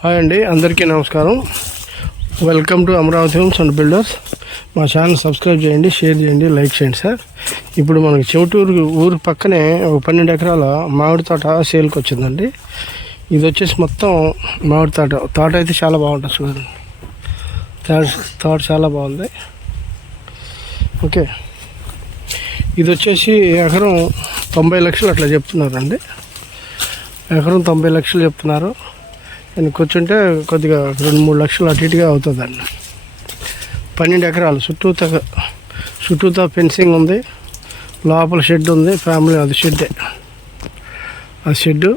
Hi అండి అందరికీ నమస్కారం. Welcome to Amaravati homes and builders మా ఛానల్ సబ్స్క్రైబ్ చేయండి షేర్ చేయండి లైక్ చేయండి సార్. ఇప్పుడు మనకి చెవిటూరు ఊరు పక్కనే ఒక పన్నెండు ఎకరాల మామిడి తోట సేల్కి వచ్చిందండి. ఇది వచ్చేసి మొత్తం మామిడి తోట. తోట అయితే చాలా బాగుంటుంది చూడండి. తోట తోట చాలా బాగుంది. ఓకే. ఇది వచ్చేసి ఎకరం తొంభై లక్షలు అట్లా చెప్తున్నారండి. ఎకరం తొంభై లక్షలు చెప్తున్నారు. నేను కూర్చుంటే కొద్దిగా రెండు మూడు లక్షలు అటు ఇటుగా అవుతుంది అండి పన్నెండు ఎకరాలు చుట్టూత చుట్టూతా ఫెన్సింగ్ ఉంది లోపల షెడ్ ఉంది ఫ్యామిలీ అది షెడ్డే. ఆ షెడ్డు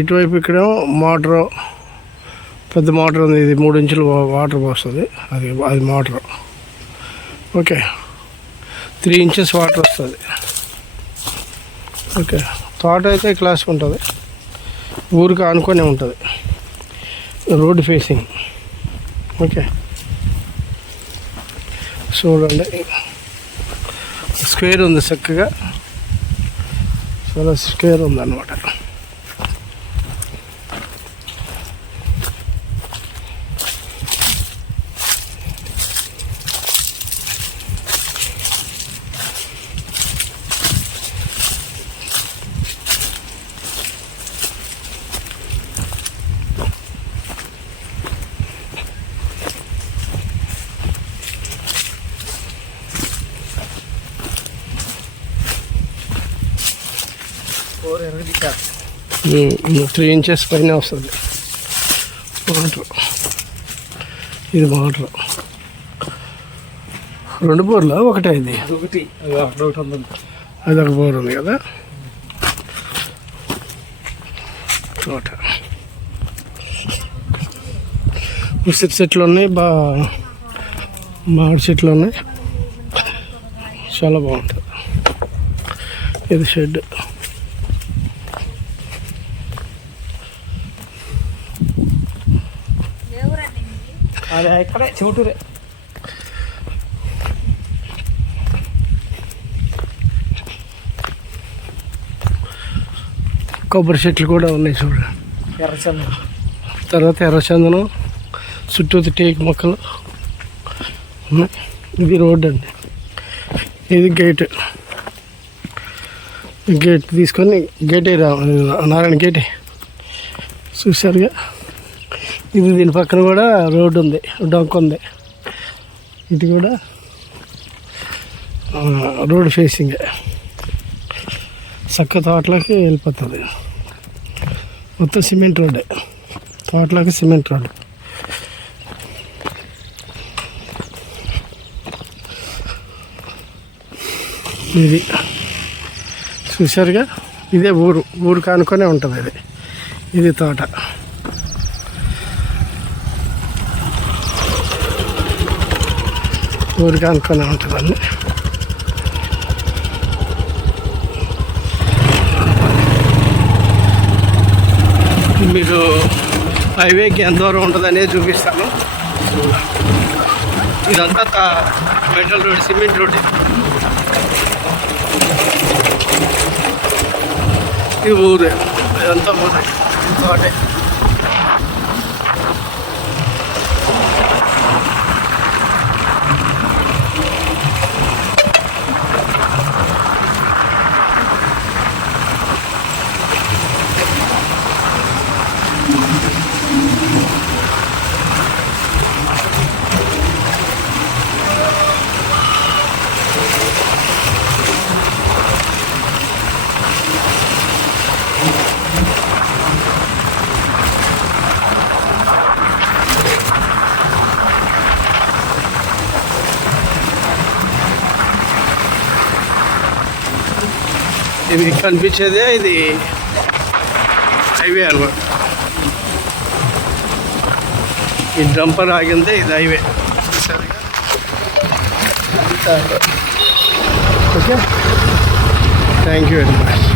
ఇటువైపు ఇక్కడ మోటరు పెద్ద మోటార్ ఉంది ఇది మూడు ఇంచులు వాటర్ పోస్తుంది అది అది motor. Okay. Three inches water వస్తుంది. ఓకే. తోట అయితే క్లాస్ ఉంటుంది. ఊరికి ఆనుకొనే ఉంటుంది. Road facing. ఓకే. చూడండి. స్క్వేర్ ఉంది చక్కగా. చాలా స్క్వేర్ ఉంది త్రీ ఇంచెస్ పైన వస్తుంది. వాటర్ ఇది వాటర్ రెండు బోర్లా? ఒకటే ఇది? ఒకటి అది ఒక బోర్ ఉంది కదా? తోట ఉసిరి చెట్లు ఉన్నాయి. బా మామిడి చెట్లు ఉన్నాయి. చాలా బాగుంటుంది. ఇది షెడ్. అది ఇక్కడే చెవుటూరే. కొబ్బరి చెట్లు కూడా ఉన్నాయి చూడండి ఎర్రచందనం. తర్వాత ఎర్రచందనం చుట్టూ టేక్ మొక్కలు ఉన్నాయి. ఇది రోడ్ అండి. ఇది గేట్. గేట్ తీసుకొని గేటే రా నారాయణ గేటే. చూసారుగా ఇది దీని పక్కన కూడా రోడ్డు ఉంది డొంక ఉంది. ఇది కూడా రోడ్ ఫేసింగ్ చక్క తోటలోకి వెళ్ళిపోతుంది. మొత్తం సిమెంట్ రోడ్డే. తోటలోకి సిమెంట్ రోడ్ ఇది. చూశారుగా? ఇదే ఊరు. ఊరు కానుకొనే ఉంటుంది ఇది ఇది తోట. ఊరికి అనుకునే ఉంటుందండి. మీకు హైవేకి ఎంత దూరం ఉంటుందనేది చూపిస్తాను. ఇదంతా తా- మెటల్ రోడ్ సిమెంట్ రోడ్. ఈ ఊరే ఇదంతా ఊరే తోటే ఇది కనిపించేదే ఇది హైవే అనమాట. ఈ డంపర్ ఆగిందే ఇది highway. Okay. Thank you very much